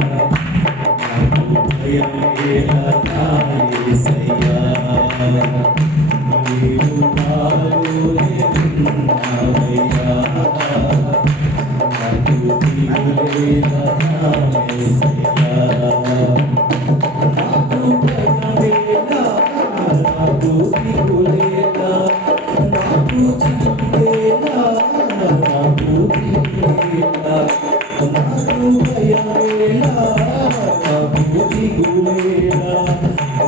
నాకు భయం లేదనా యేసయ్యా నీవు నాలోనే ఉన్నావయ్యా నాకు దిగులు లేదనా యేసయ్యా నాకు భయం లేదా నాకు దిగులు లేదా నాకు చింతేలా నాకు దిగులేలా నాకు భయమేలా నాకు దిగులేలా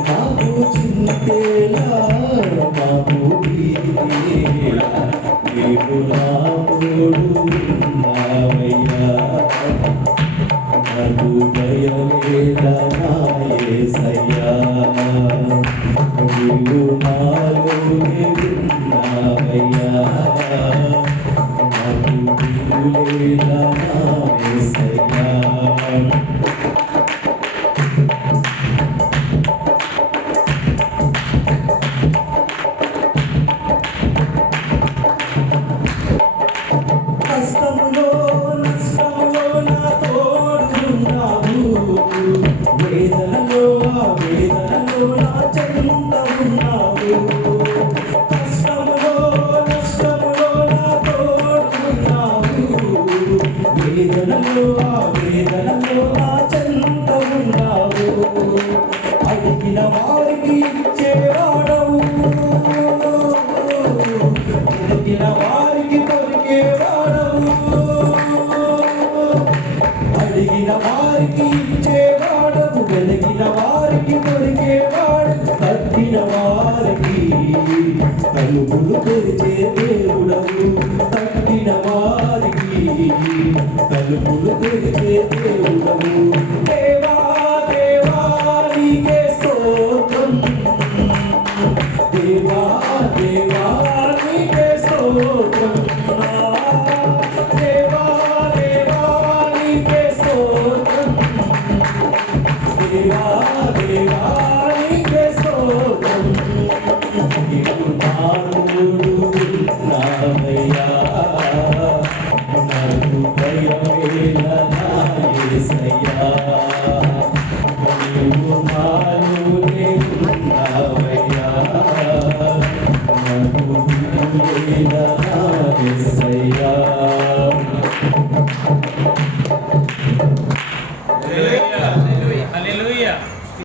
నాకు చింతేలా నాకు దిగులేలా నీవు నా తోడు ఉన్నావయ్యా నాకు భయమేలా నా యేసయ్యా నీవు నాలోనే ఉన్నావయ్యా నాకు దిగులేలా నా యేసయ్యా కష్టములో నష్టములో నా తోడున్నావు వేదనలో వేదనలో నా చెంత ఉన్నావు కష్టములో నష్టములో నా తోడున్నావు వేదనలో వేదనలో నా చెంత ఉన్నావు అడిగిన వారికి ఇచ్చేవాడవు అడిగిన వారికి దొరికేవాడవు అడిగిన వారికి ఇచ్చేవాడవు వెలిగిన వారికి దొరికేవాడు తగ్గిన వారికి తలుపులు తెరిచే దేవుడవు తగ్గిన వారికి తలుపులు తెరిచే దేవుడవు దేవా దేవా నీకే స్తోత్రం దేవా దేవా నీకే స్తోత్రం దేవా దేవా నీకే స్తోత్రం దేవా దేవా నీకే స్తోత్రం నీవు నాలుగు నావయ్యా నాకు భయమేలా నా యేసయ్యా నీవు నాలోనే ఉన్నావయ్యా నాకు దిగులేలా నా యేసయ్యా హల్లెలూయా హల్లెలూయా